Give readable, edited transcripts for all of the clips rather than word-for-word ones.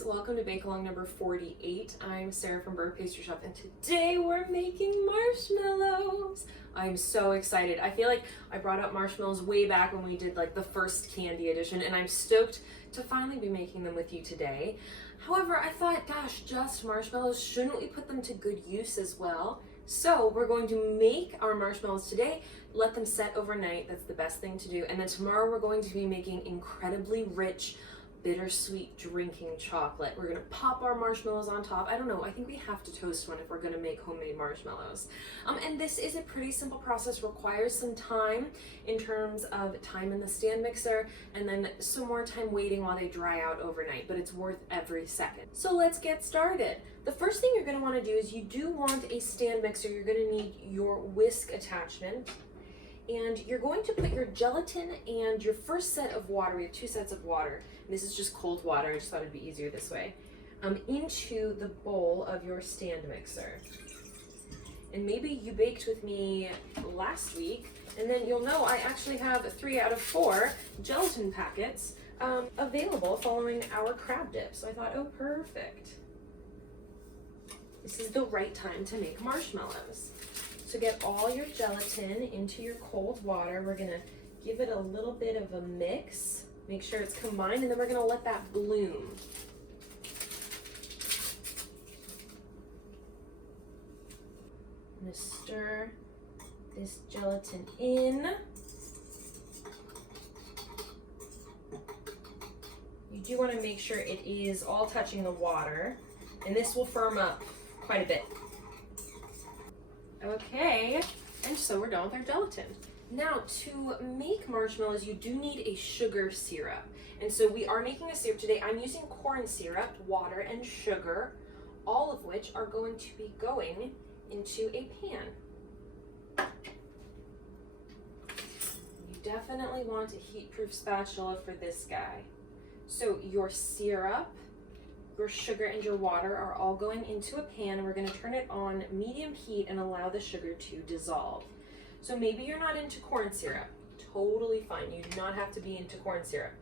guys, welcome to Bake-Along number 48. I'm Sarah from Beurre Pastry Shop, and today we're making marshmallows. I'm so excited. I feel like I brought up marshmallows way back when we did like the first candy edition, and I'm stoked to finally be making them with you today. However, I thought, gosh, just marshmallows, shouldn't we put them to good use as well? So we're going to make our marshmallows today, let them set overnight, that's the best thing to do, and then tomorrow we're going to be making incredibly rich, bittersweet drinking chocolate. We're gonna pop our marshmallows on top. I don't know, I think we have to toast one if we're gonna make homemade marshmallows. And this is a pretty simple process, requires some time in terms of time in the stand mixer and then some more time waiting while they dry out overnight, but it's worth every second. So let's get started. The first thing you're gonna wanna do is you do want a stand mixer. You're gonna need your whisk attachment, and you're going to put your gelatin and your first set of water, we have 2 sets of water, and this is just cold water, I just thought it'd be easier this way, into the bowl of your stand mixer. And maybe you baked with me last week, and then you'll know I actually have 3 out of 4 gelatin packets available following our crab dip. So I thought, oh, perfect. This is the right time to make marshmallows. So get all your gelatin into your cold water. We're gonna give it a little bit of a mix, make sure it's combined, and then we're gonna let that bloom. I'm gonna stir this gelatin in. You do wanna make sure it is all touching the water, and this will firm up quite a bit. Okay, and so we're done with our gelatin. Now, to make marshmallows, you do need a sugar syrup. And so we are making a syrup today. I'm using corn syrup, water, and sugar, all of which are going to be going into a pan. You definitely want a heat-proof spatula for this guy. So your syrup, your sugar, and your water are all going into a pan, and we're going to turn it on medium heat and allow the sugar to dissolve. So maybe you're not into corn syrup. Totally fine. You do not have to be into corn syrup.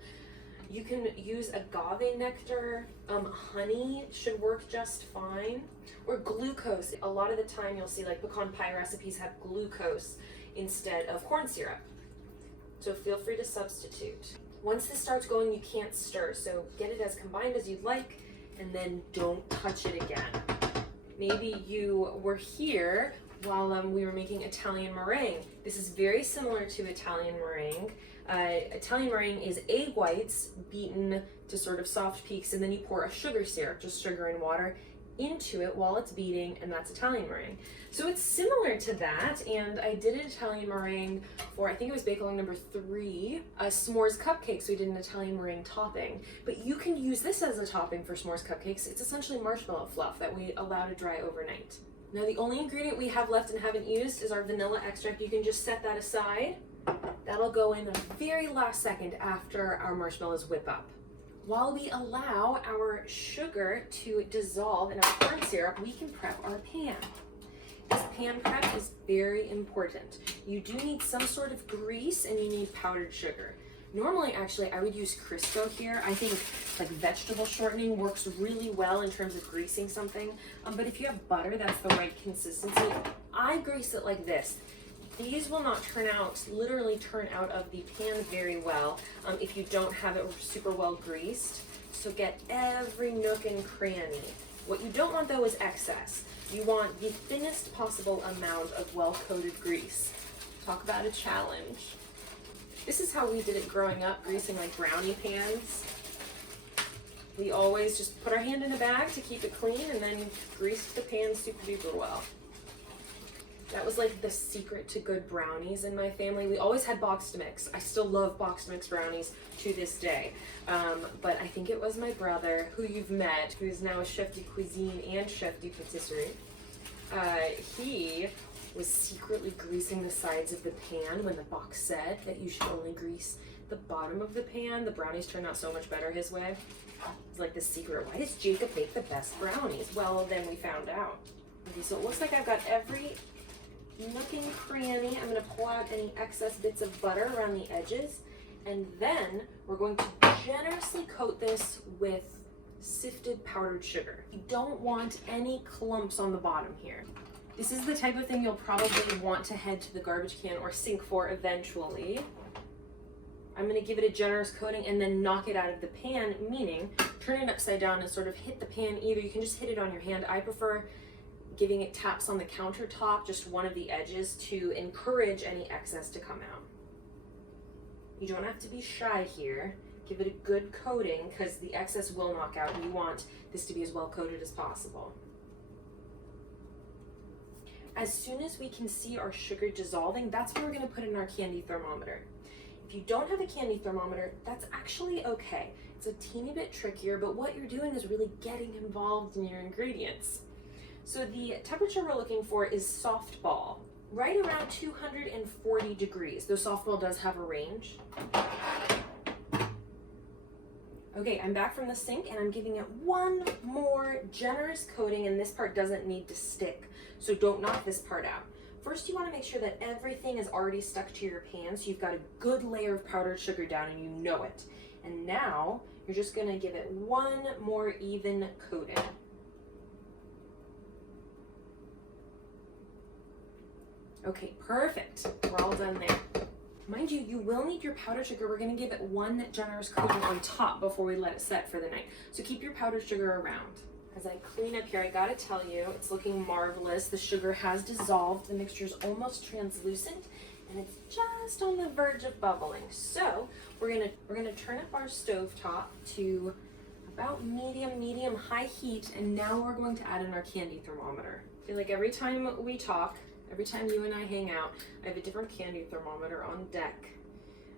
You can use agave nectar. Honey should work just fine. Or glucose. A lot of the time you'll see like pecan pie recipes have glucose instead of corn syrup. So feel free to substitute. Once this starts going, you can't stir. So get it as combined as you'd like, and then don't touch it again. Maybe you were here while we were making Italian meringue. This is very similar to Italian meringue. Italian meringue is egg whites beaten to sort of soft peaks, and then you pour a sugar syrup, just sugar and water, into it while it's beating, and that's Italian meringue. So it's similar to that, and I did an Italian meringue for, I think it was Bake-Along number 3, s'mores cupcakes. We did an Italian meringue topping, but you can use this as a topping for s'mores cupcakes. It's essentially marshmallow fluff that we allow to dry overnight. Now the only ingredient we have left and haven't used is our vanilla extract. You can just set that aside. That'll go in the very last second after our marshmallows whip up. While we allow our sugar to dissolve in our corn syrup, we can prep our pan. This pan prep is very important. You do need some sort of grease, and you need powdered sugar. Normally, actually, I would use Crisco here. I think like vegetable shortening works really well in terms of greasing something. But if you have butter, that's the right consistency. I grease it like this. These will not literally turn out of the pan very well if you don't have it super well greased. So get every nook and cranny. What you don't want though is excess. You want the thinnest possible amount of well-coated grease. Talk about a challenge. This is how we did it growing up, greasing like brownie pans. We always just put our hand in a bag to keep it clean and then greased the pan super duper well. That was like the secret to good brownies in my family. We always had boxed mix. I still love boxed mix brownies to this day. But I think it was my brother, who you've met, who is now a chef de cuisine and chef de patisserie. He was secretly greasing the sides of the pan when the box said that you should only grease the bottom of the pan. The brownies turned out so much better his way. It's like the secret. Why does Jacob make the best brownies? Well, then we found out. Okay, so it looks like I've got every nook and cranny. I'm going to pull out any excess bits of butter around the edges, and then we're going to generously coat this with sifted powdered sugar. You don't want any clumps on the bottom here. This is the type of thing you'll probably want to head to the garbage can or sink for eventually. I'm gonna give it a generous coating and then knock it out of the pan, meaning turn it upside down and sort of hit the pan. Either you can just hit it on your hand. I prefer giving it taps on the countertop, just one of the edges, to encourage any excess to come out. You don't have to be shy here. Give it a good coating because the excess will knock out. You want this to be as well coated as possible. As soon as we can see our sugar dissolving, that's when we're gonna put in our candy thermometer. If you don't have a candy thermometer, that's actually okay. It's a teeny bit trickier, but what you're doing is really getting involved in your ingredients. So the temperature we're looking for is softball, right around 240 degrees. Though softball does have a range. Okay, I'm back from the sink and I'm giving it one more generous coating, and this part doesn't need to stick, so don't knock this part out. First, you want to make sure that everything is already stuck to your pan, so you've got a good layer of powdered sugar down and you know it. And now you're just going to give it one more even coating. Okay, perfect. We're all done there. Mind you, you will need your powdered sugar. We're going to give it one generous coating on top before we let it set for the night. So keep your powdered sugar around. As I clean up here, I gotta tell you, it's looking marvelous. The sugar has dissolved. The mixture is almost translucent, and it's just on the verge of bubbling. So we're gonna turn up our stovetop to about medium high heat, and now we're going to add in our candy thermometer. I feel like every time we talk, every time you and I hang out, I have a different candy thermometer on deck.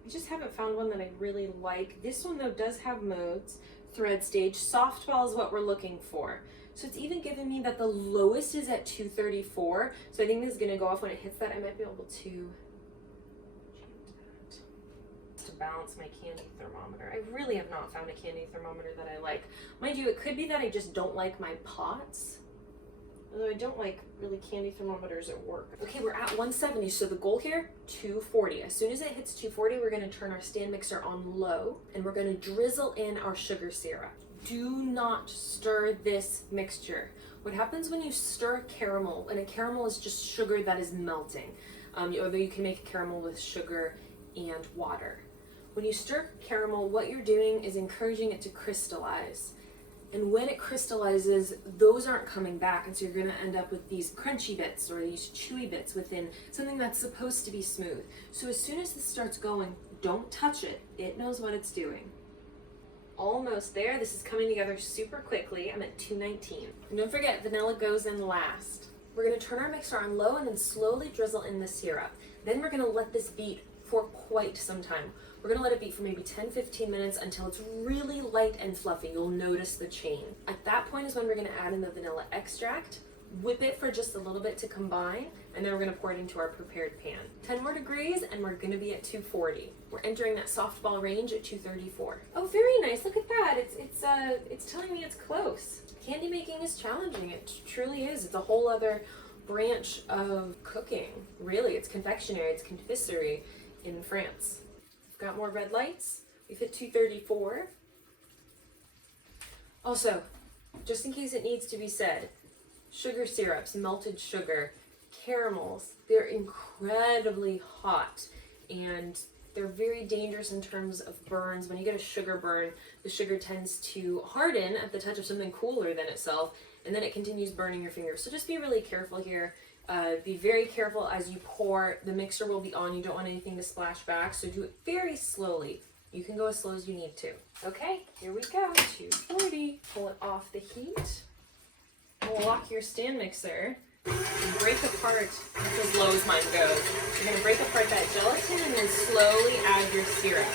I just haven't found one that I really like. This one though does have modes. Thread stage, softball is what we're looking for. So it's even giving me that the lowest is at 234. So I think this is gonna go off when it hits that. I might be able to change that to balance my candy thermometer. I really have not found a candy thermometer that I like. Mind you, it could be that I just don't like my pots. Although I don't like really candy thermometers at work. Okay, we're at 170, so the goal here, 240. As soon as it hits 240, we're gonna turn our stand mixer on low, and we're gonna drizzle in our sugar syrup. Do not stir this mixture. What happens when you stir caramel, and a caramel is just sugar that is melting, although you can make a caramel with sugar and water. When you stir caramel, what you're doing is encouraging it to crystallize. And when it crystallizes, those aren't coming back, and so you're gonna end up with these crunchy bits or these chewy bits within something that's supposed to be smooth. So as soon as this starts going, don't touch it. It knows what it's doing. Almost there. This is coming together super quickly. I'm at 219. And don't forget, vanilla goes in last. We're gonna turn our mixer on low and then slowly drizzle in the syrup. Then we're gonna let this beat for quite some time. We're gonna let it beat for maybe 10-15 minutes until it's really light and fluffy. You'll notice the change. At that point is when we're gonna add in the vanilla extract, whip it for just a little bit to combine, and then we're gonna pour it into our prepared pan. 10 more degrees and we're gonna be at 240. We're entering that softball range at 234. Oh, very nice, look at that. It's telling me it's close. Candy making is challenging, it truly is. It's a whole other branch of cooking. Really, it's confectionery, it's confiserie in France. Got more red lights. We've hit 234. Also, just in case it needs to be said, sugar syrups, melted sugar, caramels, they're incredibly hot and they're very dangerous in terms of burns. When you get a sugar burn, the sugar tends to harden at the touch of something cooler than itself, and then it continues burning your fingers. So just be really careful here. Be very careful as you pour. The mixer will be on. You don't want anything to splash back, so do it very slowly. You can go as slow as you need to. Okay, here we go, 240. Pull it off the heat. We'll lock your stand mixer and break apart, that's as low as mine goes. You're gonna break apart that gelatin and then slowly add your syrup.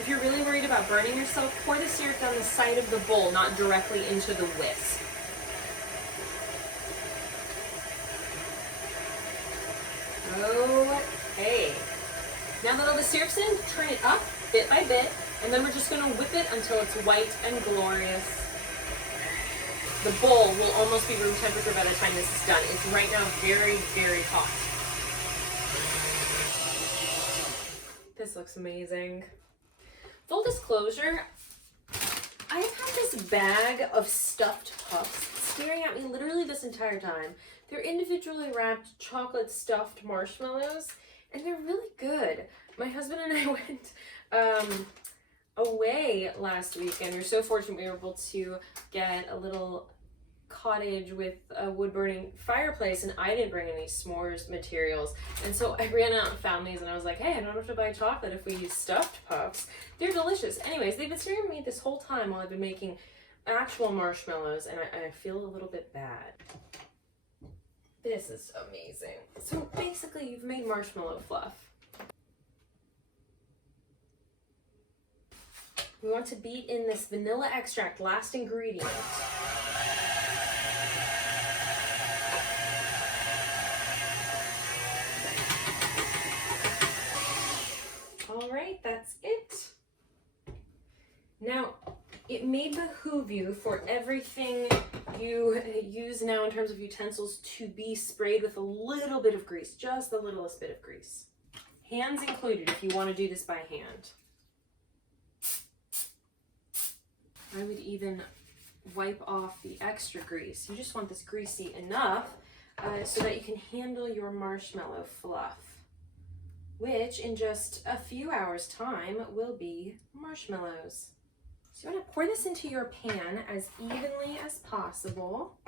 If you're really worried about burning yourself, pour the syrup down the side of the bowl, not directly into the whisk. Okay. Now that all the syrup's in, turn it up bit by bit, and then we're just going to whip it until it's white and glorious. The bowl will almost be room temperature by the time this is done. It's right now very, very hot. This looks amazing. Full disclosure, I have had this bag of stuffed puffs staring at me literally this entire time. They're individually wrapped chocolate stuffed marshmallows, and they're really good. My husband and I went away last week, and we're so fortunate we were able to get a little cottage with a wood-burning fireplace, and I didn't bring any s'mores materials, and so I ran out and found these, and I was like, hey, I don't have to buy chocolate if we use stuffed puffs. They're delicious. Anyways, they've been staring at me this whole time while I've been making actual marshmallows, and I feel a little bit bad. This is amazing. So basically, you've made marshmallow fluff. We want to beat in this vanilla extract, last ingredient. All right, that's it. Now, it may behoove you for everything you use now in terms of utensils to be sprayed with a little bit of grease, just the littlest bit of grease. Hands included if you want to do this by hand. I would even wipe off the extra grease. You just want this greasy enough so that you can handle your marshmallow fluff, which in just a few hours' time will be marshmallows. So you want to pour this into your pan as evenly as possible.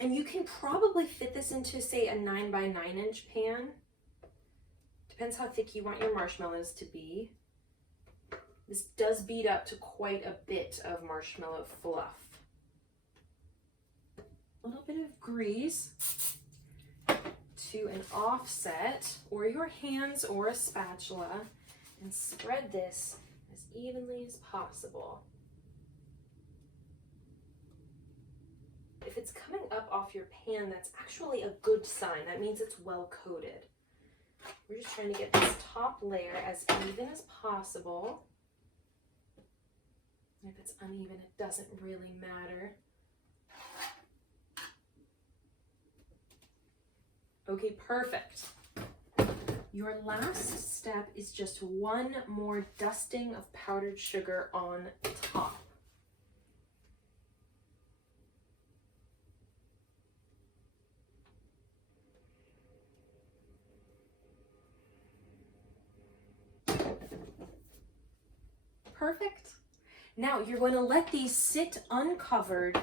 And you can probably fit this into, say, a 9 by 9 inch pan. Depends how thick you want your marshmallows to be. This does beat up to quite a bit of marshmallow fluff. A little bit of grease to an offset, or your hands or a spatula, and spread this as evenly as possible. If it's coming up off your pan, that's actually a good sign. That means it's well coated. We're just trying to get this top layer as even as possible. If it's uneven, it doesn't really matter. Okay, perfect. Your last step is just one more dusting of powdered sugar on top. Perfect. Now you're going to let these sit uncovered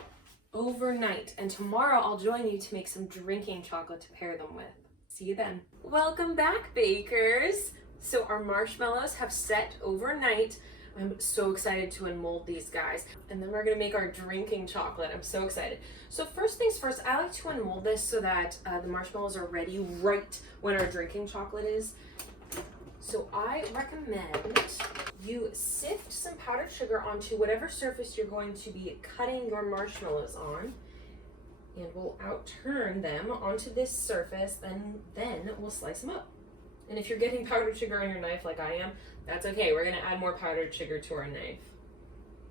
overnight, and tomorrow I'll join you to make some drinking chocolate to pair them with. See you then. Welcome back, bakers. So our marshmallows have set overnight. I'm so excited to unmold these guys. And then we're gonna make our drinking chocolate. I'm so excited. So first things first, I like to unmold this so that the marshmallows are ready right when our drinking chocolate is. So I recommend you sift some powdered sugar onto whatever surface you're going to be cutting your marshmallows on, and we'll outturn them onto this surface, and then we'll slice them up. And if you're getting powdered sugar on your knife like I am, that's okay. We're gonna add more powdered sugar to our knife.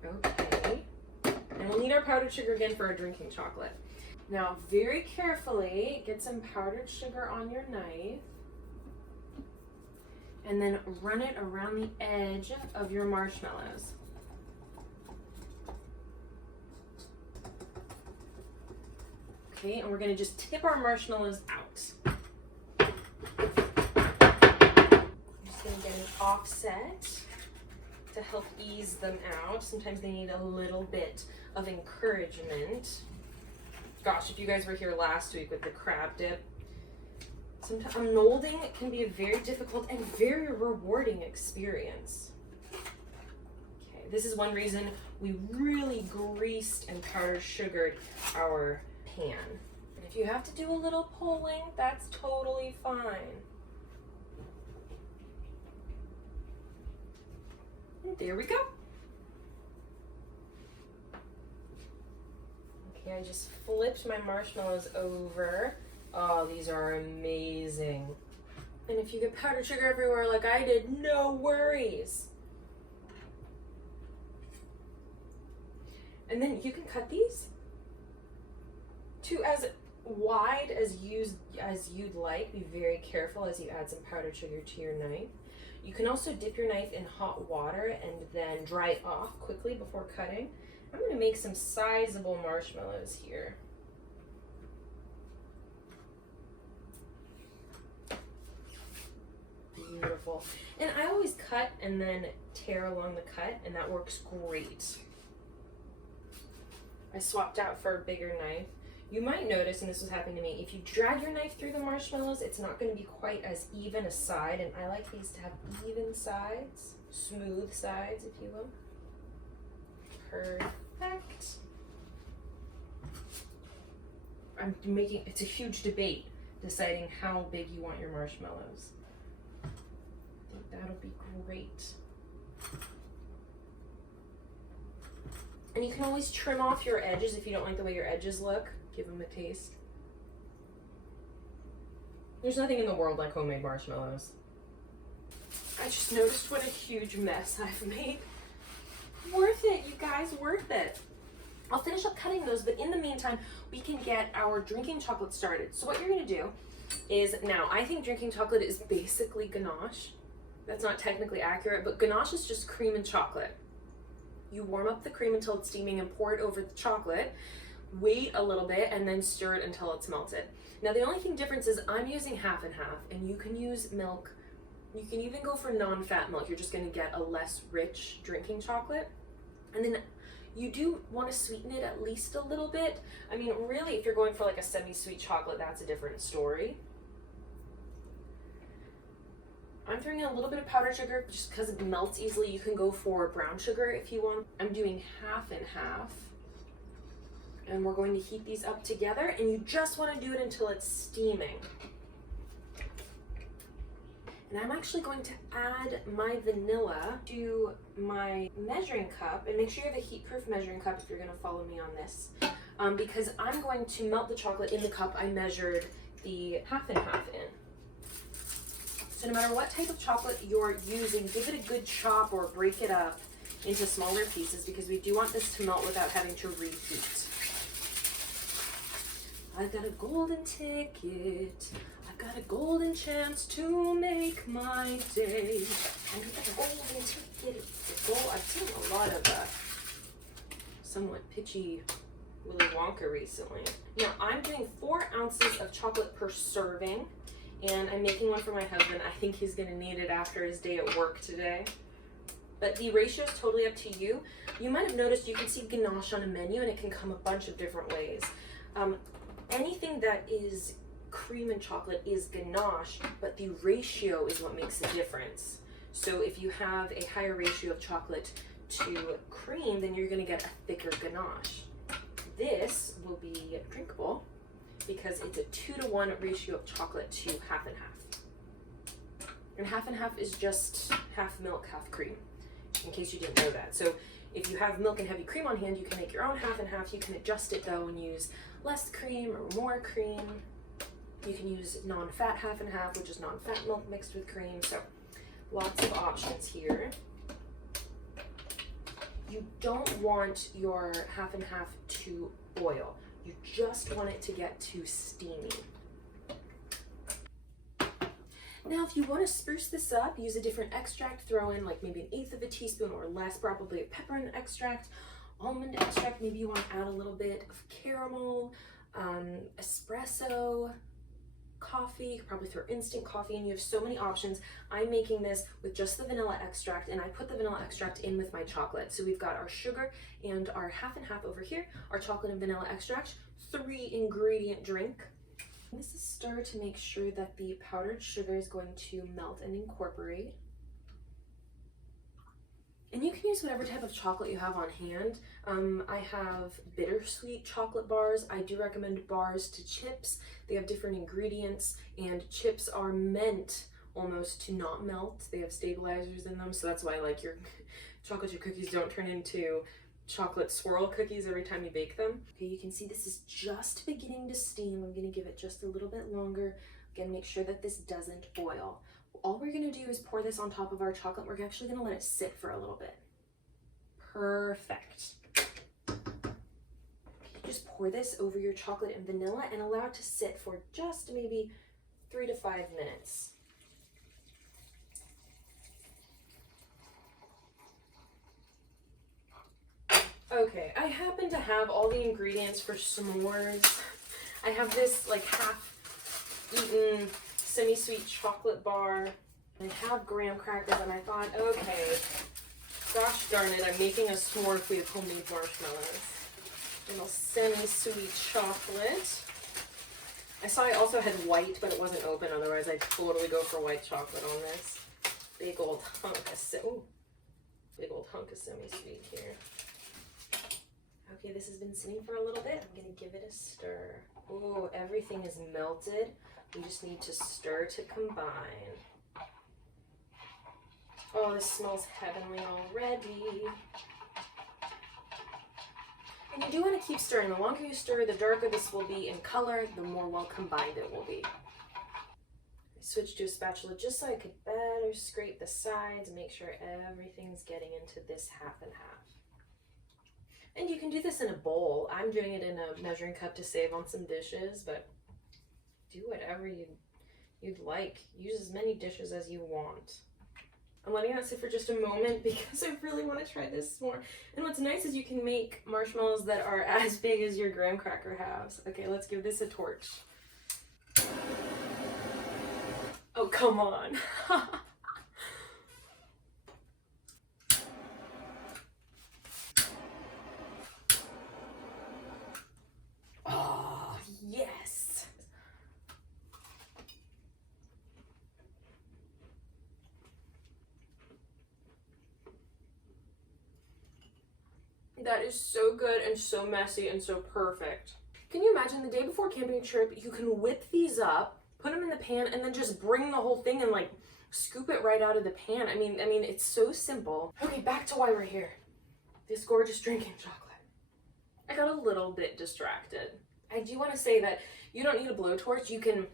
Okay, and we'll need our powdered sugar again for our drinking chocolate. Now, very carefully, get some powdered sugar on your knife, and then run it around the edge of your marshmallows. Okay, and we're gonna just tip our marshmallows out. I'm just gonna get an offset to help ease them out. Sometimes they need a little bit of encouragement. Gosh, if you guys were here last week with the crab dip, sometimes unmolding can be a very difficult and very rewarding experience. Okay, this is one reason we really greased and powdered sugared our pan. And if you have to do a little pulling, that's totally fine. And there we go. Okay, I just flipped my marshmallows over. Oh, these are amazing. And if you get powdered sugar everywhere like I did, no worries. And then you can cut these to as wide as you'd like. Be very careful as you add some powdered sugar to your knife. You can also dip your knife in hot water and then dry it off quickly before cutting. I'm gonna make some sizable marshmallows here. Beautiful. And I always cut and then tear along the cut, and that works great. I swapped out for a bigger knife. You might notice, and this was happening to me, if you drag your knife through the marshmallows, it's not going to be quite as even a side, and I like these to have even sides, smooth sides, if you will. Perfect. It's a huge debate deciding how big you want your marshmallows. I think that'll be great. And you can always trim off your edges if you don't like the way your edges look. Give them a taste. There's nothing in the world like homemade marshmallows. I just noticed what a huge mess I've made. Worth it, you guys, worth it. I'll finish up cutting those, but in the meantime, we can get our drinking chocolate started. So what you're gonna do is, now I think drinking chocolate is basically ganache. That's not technically accurate, but ganache is just cream and chocolate. You warm up the cream until it's steaming and pour it over the chocolate, wait a little bit, and then stir it until it's melted. Now the only thing difference is I'm using half and half, and you can use milk. You can even go for non-fat milk. You're just gonna get a less rich drinking chocolate. And then you do wanna sweeten it at least a little bit. I mean, really, if you're going for like a semi-sweet chocolate, that's a different story. I'm throwing in a little bit of powdered sugar just because it melts easily. You can go for brown sugar if you want. I'm doing half and half. And we're going to heat these up together, and you just want to do it until it's steaming. And I'm actually going to add my vanilla to my measuring cup, and make sure you have a heat-proof measuring cup if you're going to follow me on this, because I'm going to melt the chocolate in the cup I measured the half and half in. So no matter what type of chocolate you're using, give it a good chop or break it up into smaller pieces, because we do want this to melt without having to reheat. I've got a golden ticket. I've got a golden chance to make my day. I've got a golden ticket. I've seen a lot of somewhat pitchy Willy Wonka recently. Now I'm doing 4 ounces of chocolate per serving, and I'm making one for my husband. I think he's gonna need it after his day at work today. But the ratio is totally up to you. You might have noticed you can see ganache on a menu, and it can come a bunch of different ways. Anything that is cream and chocolate is ganache, but the ratio is what makes the difference. So if you have a higher ratio of chocolate to cream, then you're gonna get a thicker ganache. This will be drinkable because it's a 2-to-1 ratio of chocolate to half and half. And half and half is just half milk, half cream, in case you didn't know that. So if you have milk and heavy cream on hand, you can make your own half and half. You can adjust it though and use less cream or more cream. You can use non-fat half and half, which is non-fat milk mixed with cream. So lots of options here. You don't want your half and half to boil. You just want it to get too steamy. Now, if you want to spruce this up, use a different extract, throw in like maybe 1/8 of a teaspoon or less, probably of peppermint extract, almond extract, maybe you want to add a little bit of caramel, espresso, coffee. You could probably throw instant coffee in. You have so many options. I'm making this with just the vanilla extract, and I put the vanilla extract in with my chocolate. So we've got our sugar and our half and half over here, our chocolate and vanilla extract, 3-ingredient drink. This is stir to make sure that the powdered sugar is going to melt and incorporate. And you can use whatever type of chocolate you have on hand. I have bittersweet chocolate bars. I do recommend bars to chips. They have different ingredients, and chips are meant almost to not melt. They have stabilizers in them, so that's why like your chocolate chip cookies don't turn into chocolate swirl cookies every time you bake them. Okay, you can see this is just beginning to steam. I'm gonna give it just a little bit longer. Again, make sure that this doesn't boil. All we're gonna do is pour this on top of our chocolate. We're actually gonna let it sit for a little bit. Perfect. You just pour this over your chocolate and vanilla and allow it to sit for just maybe 3 to 5 minutes. Okay, I happen to have all the ingredients for s'mores. I have this like half-eaten semi-sweet chocolate bar. I have graham crackers, and I thought, okay, gosh darn it, I'm making a s'more if we have homemade marshmallows. A little semi-sweet chocolate. I saw I also had white, but it wasn't open, otherwise I'd totally go for white chocolate on this. Big old hunk of semi-sweet here. Okay, this has been sitting for a little bit. I'm gonna give it a stir. Oh, everything is melted. We just need to stir to combine. Oh, this smells heavenly already. And you do want to keep stirring. The longer you stir, the darker this will be in color, the more well combined it will be. I switched to a spatula just so I could better scrape the sides and make sure everything's getting into this half and half. And you can do this in a bowl. I'm doing it in a measuring cup to save on some dishes, but do whatever you'd like. Use as many dishes as you want. I'm letting that sit for just a moment because I really want to try this more. And what's nice is you can make marshmallows that are as big as your graham cracker halves. Okay, let's give this a torch. Oh, come on. Oh, yes. That is so good and so messy and so perfect. Can you imagine the day before camping trip, you can whip these up, put them in the pan, and then just bring the whole thing and like scoop it right out of the pan. I mean, it's so simple. Okay, back to why we're here. This gorgeous drinking chocolate. I got a little bit distracted. I do want to say that you don't need a blowtorch. You can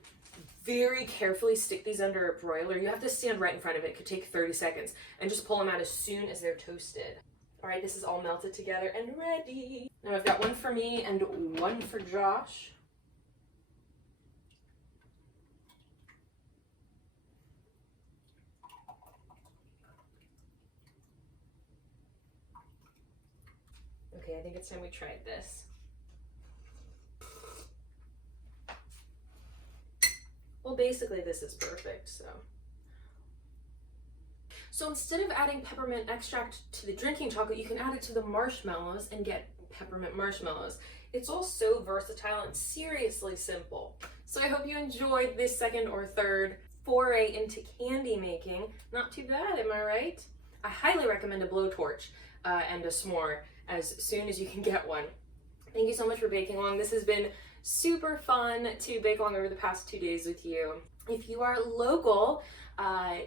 very carefully stick these under a broiler. You have to stand right in front of it. It could take 30 seconds, and just pull them out as soon as they're toasted. All right, this is all melted together and ready. Now I've got one for me and one for Josh. Okay, I think it's time we tried this. Well, basically this is perfect, So instead of adding peppermint extract to the drinking chocolate, you can add it to the marshmallows and get peppermint marshmallows. It's all so versatile and seriously simple. So I hope you enjoyed this second or third foray into candy making. Not too bad, am I right? I highly recommend a blowtorch and a s'more as soon as you can get one. Thank you so much for baking along. This has been super fun to bake along over the past 2 days with you. If you are local,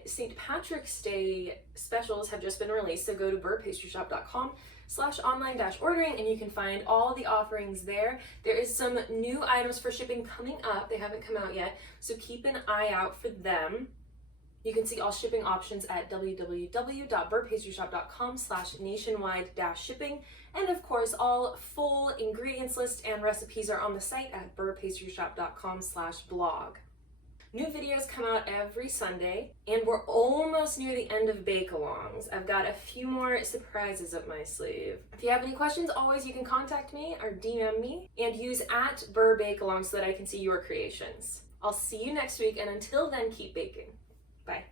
St. Patrick's Day specials have just been released, so go to beurrepastryshop.com/online-ordering and you can find all the offerings there. There is some new items for shipping coming up. They haven't come out yet, so keep an eye out for them. You can see all shipping options at www.beurrepastryshop.com/nationwide-shipping. And of course, all full ingredients list and recipes are on the site at beurrepastryshop.com/blog. New videos come out every Sunday, and we're almost near the end of Bake-Alongs. I've got a few more surprises up my sleeve. If you have any questions, always you can contact me or DM me and use @Beurre Bake-Along so that I can see your creations. I'll see you next week, and until then, keep baking. Bye.